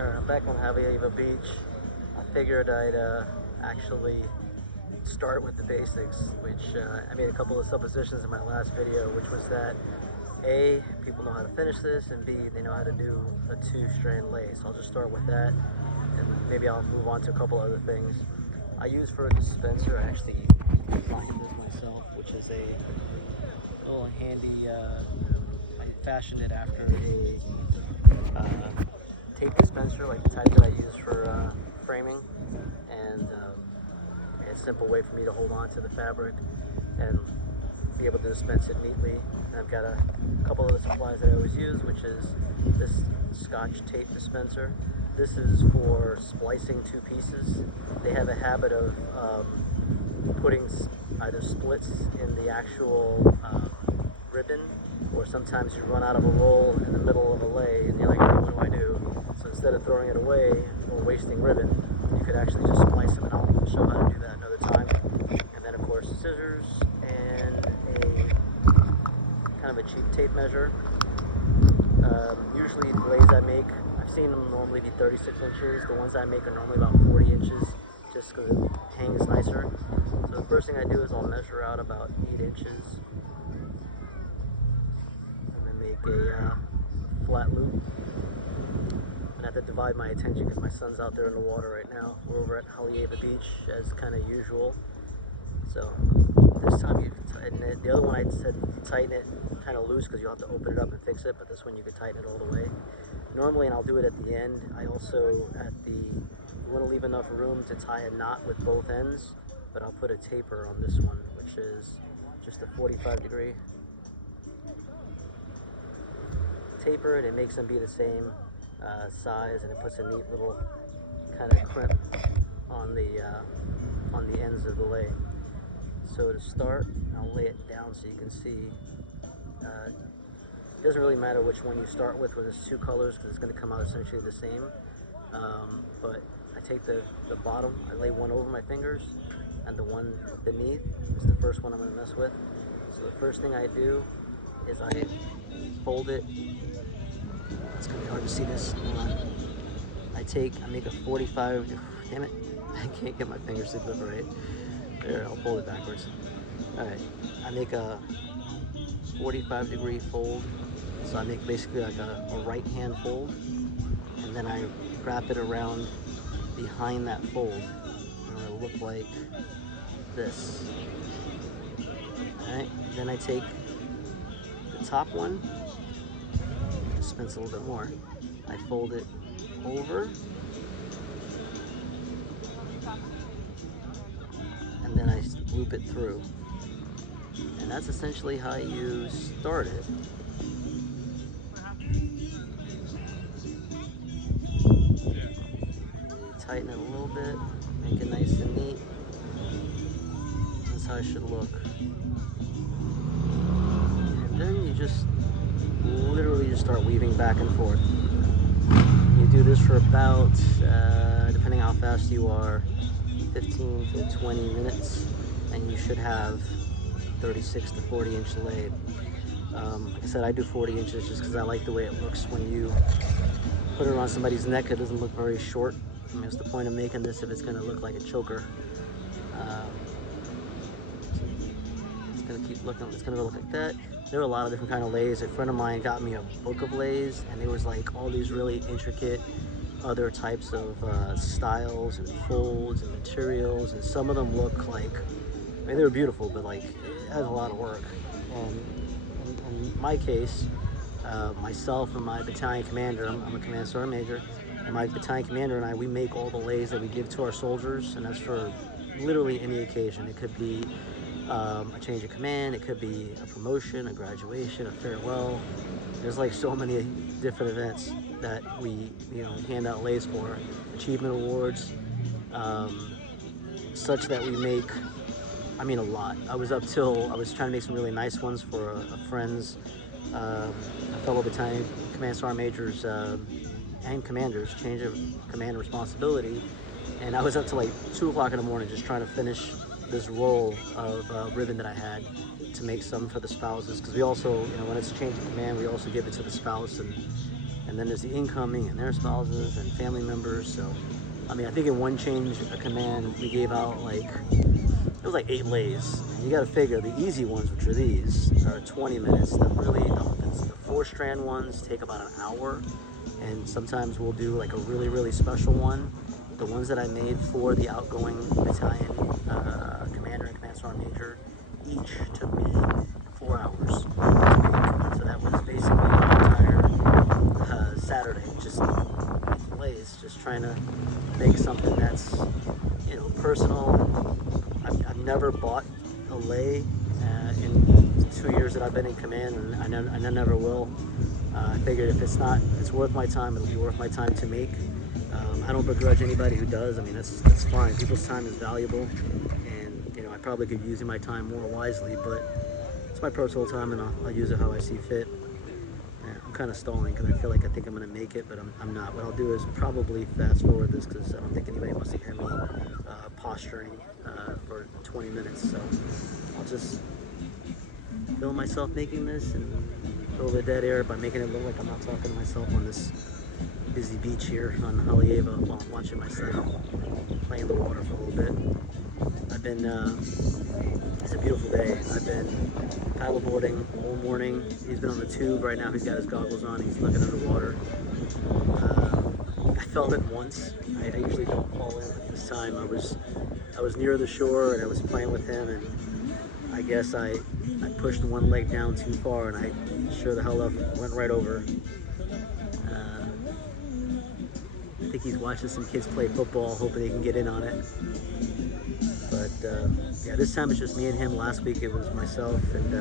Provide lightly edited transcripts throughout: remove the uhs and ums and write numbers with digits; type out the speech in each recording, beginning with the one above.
I'm back on Hawaiian Beach. I figured I'd actually start with the basics, which I made a couple of suppositions in my last video, which was that A, people know how to finish this, and B, they know how to do a 2-strand lace. I'll just start with that, and maybe I'll move on to a couple other things. I use for a dispenser, I actually designed this myself, which is a little handy, I fashioned it after a tape dispenser, like the type that I use for framing, and a simple way for me to hold on to the fabric and be able to dispense it neatly. And I've got a couple of the supplies that I always use, which is this Scotch tape dispenser. This is for splicing two pieces. They have a habit of putting either splits in the actual ribbon, or sometimes you run out of a roll in the middle of a lay and you're like, oh, what do I do? So instead of throwing it away or wasting ribbon, you could actually just splice them, and I'll show how to do that another time. And then of course scissors and a kind of a cheap tape measure. Usually the lays I make, I've seen them normally be 36 inches. The ones I make are normally about 40 inches, just because it hangs nicer. So the first thing I do is I'll measure out about 8 inches. And then make a flat loop. I have to divide my attention because my son's out there in the water right now. We're over at Hawaiian Beach as kind of usual. So this time you tighten it. The other one I said tighten it kind of loose because you'll have to open it up and fix it, but this one you can tighten it all the way. Normally, and I'll do it at the end, I also you want to leave enough room to tie a knot with both ends, but I'll put a taper on this one, which is just a 45-degree taper, and it makes them be the same size, and it puts a neat little kind of crimp on the ends of the lay. So to start, I'll lay it down so you can see. It doesn't really matter which one you start with it's two colors, because it's going to come out essentially the same. But I take the bottom, I lay one over my fingers, and the one beneath is the first one I'm going to mess with. So the first thing I do is I fold it. It's going to be hard to see this. Hold on. I make a 45, damn it, I can't get my fingers to grip right. There, I'll fold it backwards. Alright, I make a 45-degree fold. So I make basically like a right hand fold, and then I wrap it around behind that fold, and it'll look like this. Alright, then I take the top one, dispense a little bit more, I fold it over, and then I loop it through. And that's essentially how you start it. Tighten it a little bit, make it nice and neat. That's how it should look. And then you just literally just start weaving back and forth. You do this for about, depending how fast you are, 15 to 20 minutes, and you should have 36 to 40 inch lay. Like I said, I do 40 inches just because I like the way it looks when you put it around somebody's neck. It doesn't look very short. I mean, what's the point of making this if it's going to look like a choker? It's going to keep looking, it's going to look like that. There are a lot of different kind of lays. A friend of mine got me a book of lays, and there was like all these really intricate other types of styles and folds and materials, and some of them look like, I mean, they were beautiful, but like it has a lot of work. In my case, myself and my battalion commander, I'm a command sergeant major, and my battalion commander and I, we make all the lays that we give to our soldiers, and that's for literally any occasion. It could be a change of command, it could be a promotion, a graduation, a farewell. There's like so many different events that we hand out lays for, achievement awards, such that we make, I mean, a lot. I was trying to make some really nice ones for a friend's, a fellow battalion command sergeant majors and commanders, change of command responsibility, and I was up to like 2 o'clock in the morning just trying to finish this roll of ribbon that I had to make some for the spouses, because we also, when it's a change of command, we also give it to the spouse, and and then there's the incoming and their spouses and family members. So, I mean, I think in one change of command, we gave out like, it was like 8 leis. And you got to figure the easy ones, which are these, are 20 minutes. The 4-strand ones take about an hour. And sometimes we'll do like a really special one. The ones that I made for the outgoing battalion commander and command sergeant major, each took me 4 hours to make. So that was basically the entire Saturday, just leis, just trying to make something that's, you know, personal. I've never bought a lei in 2 years that I've been in command, and I never will. I figured if it's worth my time, it'll be worth my time to make. I don't begrudge anybody who does. I mean, that's fine. People's time is valuable, and you know, I probably could be using my time more wisely, but it's my personal time, and I'll use it how I see fit. I'm kind of stalling because I think I'm going to make it, but I'm not. What I'll do is probably fast forward this because I don't think anybody wants to hear me posturing for 20 minutes. So I'll just film myself making this and fill the dead air by making it look like I'm not talking to myself on this busy beach here on Haleiwa while I'm watching my son play in the water for a little bit. I've been, it's a beautiful day. I've been paddleboarding all morning. He's been on the tube right now. He's got his goggles on. He's looking underwater. I felt it once. I usually don't fall in, but this time I was near the shore and I was playing with him, and I guess I pushed one leg down too far, and I sure the hell went right over. I think he's watching some kids play football, hoping he can get in on it. But yeah, this time it's just me and him. Last week it was myself and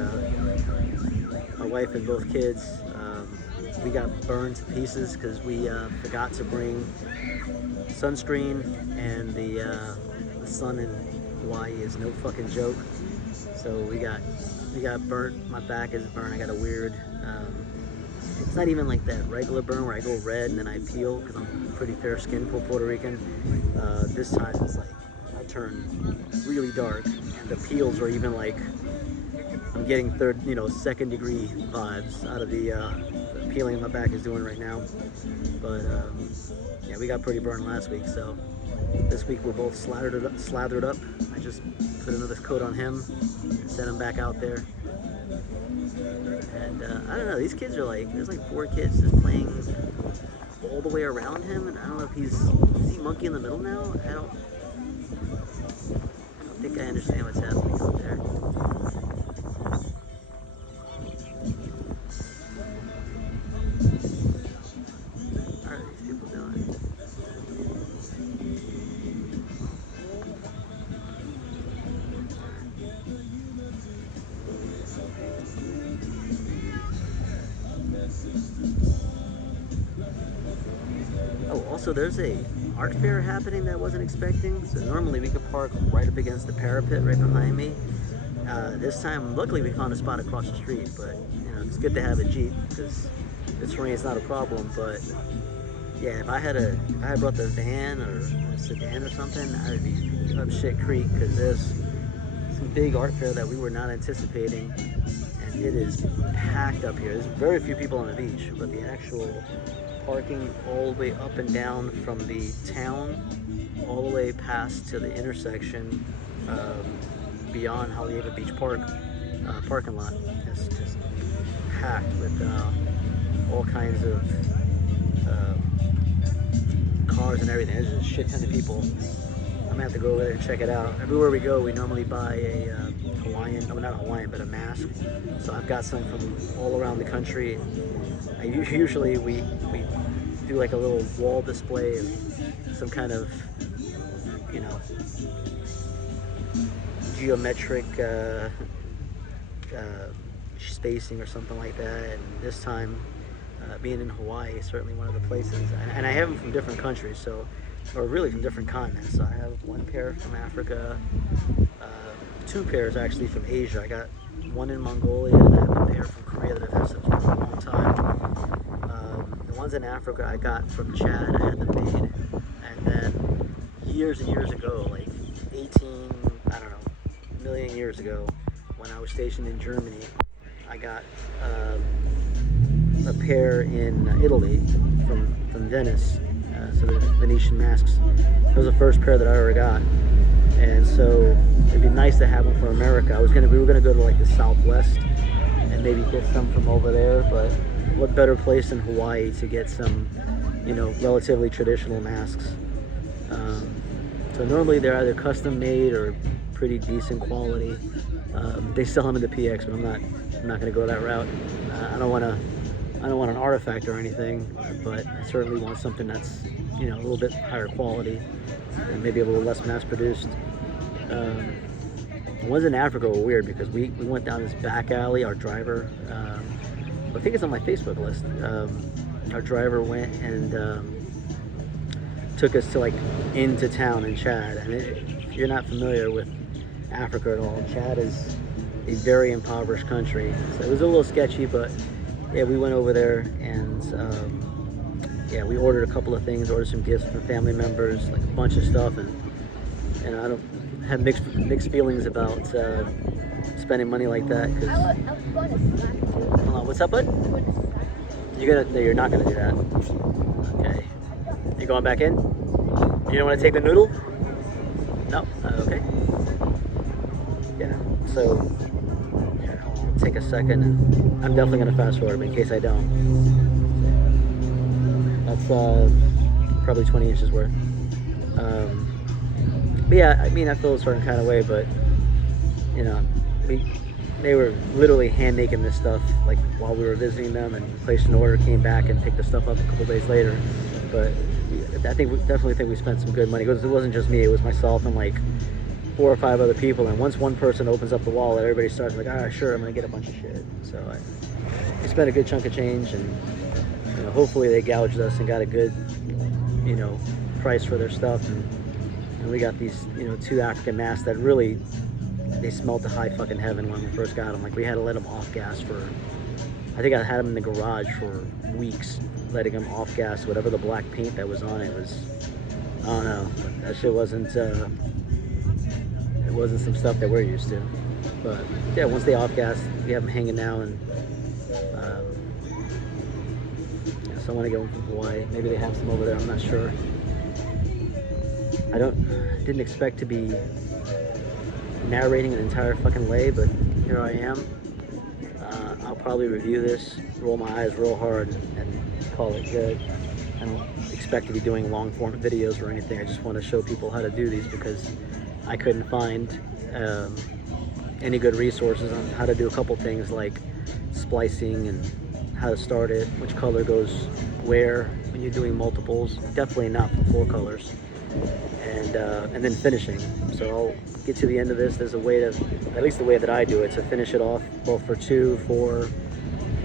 my wife and both kids. We got burned to pieces because we forgot to bring sunscreen, and the sun in Hawaii is no fucking joke. So we got burnt. My back is burnt. I got a weird. It's not even like that regular burn where I go red and then I peel because I'm pretty fair skinned for Puerto Rican. This time it's like I turn really dark, and the peels are even like I'm getting second degree vibes out of the peeling my back is doing right now. But yeah, we got pretty burned last week, so this week we're both slathered up. I just put another coat on him and sent him back out there. And I don't know, these kids are like, there's like 4 kids just playing all the way around him, and I don't know if is he monkey in the middle now? I don't think I understand what's happening out there. What are these people doing? Oh, also there's a art fair happening that I wasn't expecting. So normally we could park right up against the parapet right behind me. This time, luckily we found a spot across the street, but you know, it's good to have a Jeep because this rain is not a problem. But yeah, if I had brought the van or a sedan or something, I would be up shit creek because there's some big art fair that we were not anticipating, and it is packed up here. There's very few people on the beach, but the actual parking all the way up and down from the town all the way past to the intersection beyond Haleiwa Beach Park parking lot. It's just packed with all kinds of cars and everything. There's a shit ton of people. I'm gonna have to go over there and check it out. Everywhere we go, we normally buy a not Hawaiian, but a mask. So I've got some from all around the country. Usually we do like a little wall display of some kind of, you know, geometric spacing or something like that. And this time, being in Hawaii is certainly one of the places. And I have them from different countries, or really from different continents. So I have one pair from Africa, 2 pairs actually from Asia. I got one in Mongolia, and I have a pair from Korea that I've had since for a long time. The ones in Africa I got from Chad. I had them made, and then years and years ago, like 18, I don't know, a million years ago, when I was stationed in Germany, I got a pair in Italy from Venice, so the Venetian masks. It was the first pair that I ever got, and so it'd be nice to have them from America. We were gonna go to like the Southwest and maybe get some from over there, but what better place than Hawaii to get some, you know, relatively traditional masks. So normally they're either custom made or pretty decent quality. They sell them in the PX, but I'm not going to go that route. I don't want an artifact or anything, but I certainly want something that's, you know, a little bit higher quality and maybe a little less mass produced. The ones in Africa were weird because we went down this back alley. Our driver, I think it's on my Facebook list. Our driver went and took us to like into town in Chad, and if you're not familiar with Africa at all, Chad is a very impoverished country, so it was a little sketchy, but yeah, we went over there and yeah, we ordered a couple of things, ordered some gifts for family members, like a bunch of stuff, and I don't have mixed feelings about spending money like that. Cause, hold on, what's up, bud? You're not gonna do that. Okay. You going back in? You don't want to take the noodle? No? Okay. Yeah, so here, I'll take a second, and I'm definitely going to fast forward in case I don't. That's probably 20 inches worth. But yeah, I mean, I feel a certain kind of way, but you know, they were literally hand making this stuff like while we were visiting them, and placed an order, came back and picked the stuff up a couple days later. But I definitely think we spent some good money, because it wasn't just me, it was myself and like 4 or 5 other people, and once one person opens up the wallet, everybody starts like, ah, sure, I'm gonna get a bunch of shit. So we spent a good chunk of change, and you know, hopefully they gouged us and got a good, you know, price for their stuff, and we got these, you know, 2 African masks that really, they smelled to high fucking heaven when we first got them. Like, we had to let them off gas for, I think I had them in the garage for weeks, letting them off gas. Whatever the black paint that was on it was, I don't know, that shit wasn't, it wasn't some stuff that we're used to. But yeah, once they off gas, we have them hanging now, and yeah, so I want to get one from Hawaii. Maybe they have some over there, I'm not sure. I didn't expect to be narrating an entire fucking lay, but here I am. I'll probably review this, roll my eyes real hard, and call it good. I don't expect to be doing long form videos or anything. I just want to show people how to do these, because I couldn't find any good resources on how to do a couple things like splicing and how to start it, which color goes where when you're doing multiples. Definitely not for 4 colors. And then finishing. So I'll get to the end of this. There's a way to, at least the way that I do it, to finish it off both for 2, 4,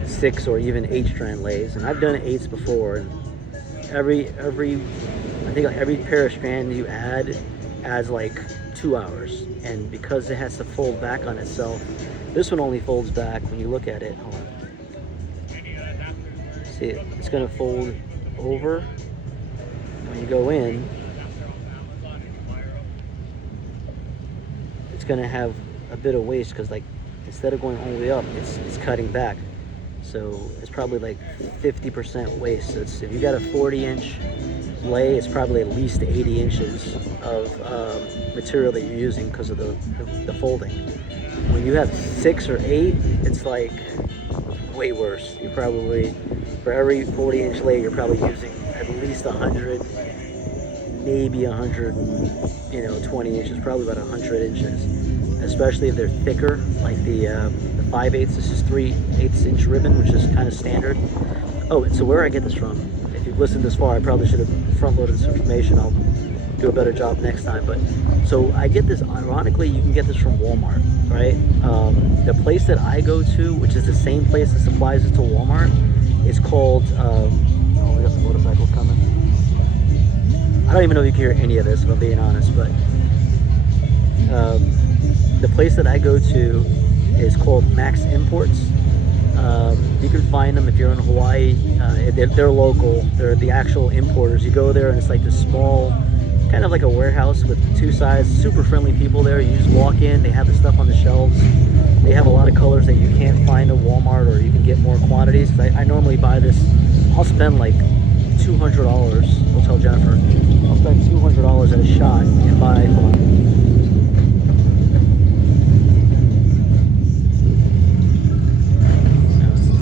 6, or even 8 strand lays. And I've done 8s before, and every I think like every pair of strand you add adds like 2 hours, and because it has to fold back on itself, this one only folds back when you look at it. Hold on. See, it's gonna fold over when you go in. It's gonna have a bit of waste, because like instead of going all the way up, it's cutting back. So it's probably like 50% waste. So if you got a 40-inch lay, it's probably at least 80 inches of material that you're using because of the folding. When you have 6 or 8, it's like way worse. You probably, for every 40-inch lay, you're probably using at least 100, maybe 120 inches, probably about 100 inches, especially if they're thicker, like the 5/8. This is 3/8 inch ribbon, which is kind of standard. Oh, so where I get this from, if you've listened this far, I probably should have front-loaded this information. I'll do a better job next time. But so I get this, ironically, you can get this from Walmart, right? The place that I go to, which is the same place that supplies it to Walmart, is called, oh, we got some motorcycles coming. I don't even know if you can hear any of this, if I'm being honest, but the place that I go to is called Max Imports. You can find them if you're in Hawaii. They're local. They're the actual importers. You go there and it's like this small kind of like a warehouse with two sides, super friendly people there. You just walk in, they have the stuff on the shelves. They have a lot of colors that you can't find at Walmart, or you can get more quantities. I normally buy this, I'll spend like $200, I'll tell Jennifer, I'll spend $200 at a shot and buy, hold on.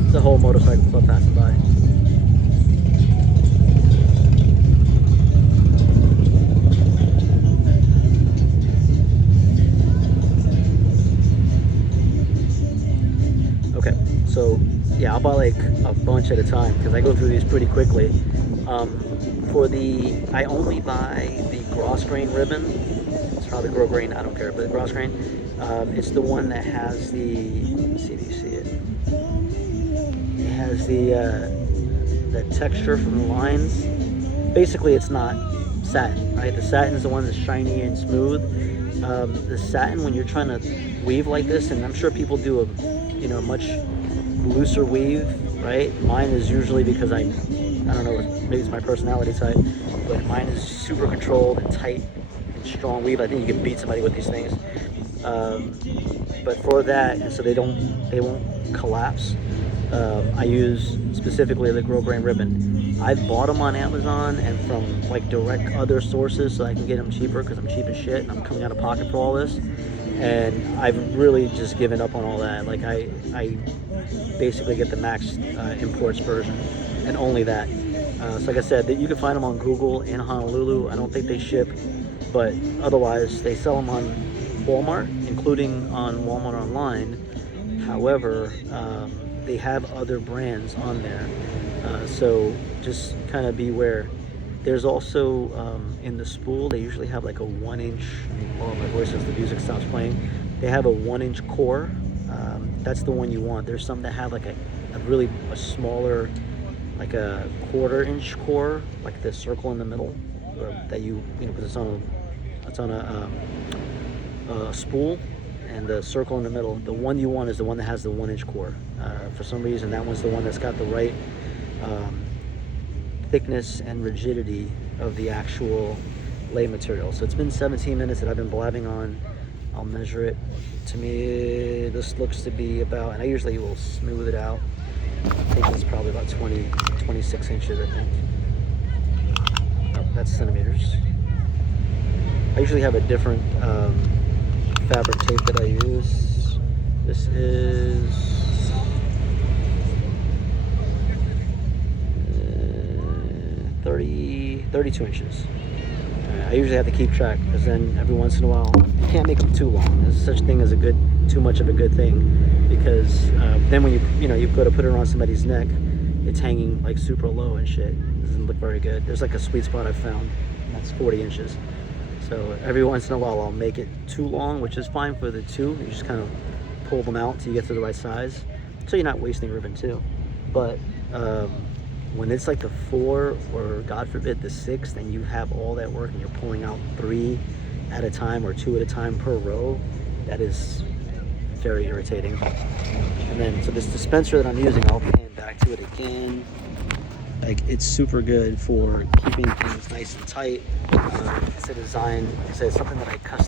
It's a whole motorcycle club passing by. Okay, so yeah, I'll buy like a bunch at a time because I go through these pretty quickly. I only buy the gross grain ribbon. It's probably grow grain, I don't care, but the gross grain. It's the one that has the, let's see if you see it. It has the texture from the lines. Basically, it's not satin, right? The satin is the one that's shiny and smooth. The satin, when you're trying to weave like this, and I'm sure people do a much looser weave, right? Mine is usually because I don't know, maybe it's my personality type, but mine is super controlled and tight and strong weave. I think you can beat somebody with these things. But for that, and so they won't collapse, I use specifically the grow grain ribbon. I've bought them on Amazon and from like direct other sources so I can get them cheaper because I'm cheap as shit and I'm coming out of pocket for all this. And I've really just given up on all that. Like I basically get the Max Imports version and only that. So like I said, you can find them on Google in Honolulu. I don't think they ship, but otherwise they sell them on Walmart, including on Walmart Online. However, they have other brands on there. So just kind of beware. There's also, in the spool, they usually have like a 1-inch, oh my voice as the music stops playing, they have a 1-inch core. That's the one you want. There's some that have like a smaller, like a 1/4-inch core, like the circle in the middle, that because it's on a spool, and the circle in the middle. The one you want is the one that has the 1-inch core. For some reason, that one's the one that's got the right thickness and rigidity of the actual lay material. So it's been 17 minutes that I've been blabbing on. I'll measure it. To me, this looks to be about, and I usually will smooth it out. I think it's probably about 26 inches, I think. Oh, that's centimeters. I usually have a different fabric tape that I use. This is 32 inches. I usually have to keep track because then every once in a while you can't make them too long. There's such thing as too much of a good thing, because then when you go to put it around somebody's neck, it's hanging like super low and shit. It doesn't look very good. There's like a sweet spot I've found, and that's 40 inches. So every once in a while I'll make it too long, which is fine for the two. You just kind of pull them out till you get to the right size, so you're not wasting ribbon too. But when it's like the 4 or God forbid the 6, then you have all that work and you're pulling out 3 at a time or 2 at a time per row. That is very irritating. And then, so this dispenser that I'm using, I'll pan back to it again. Like, it's super good for keeping things nice and tight. It's a design, it's something that I custom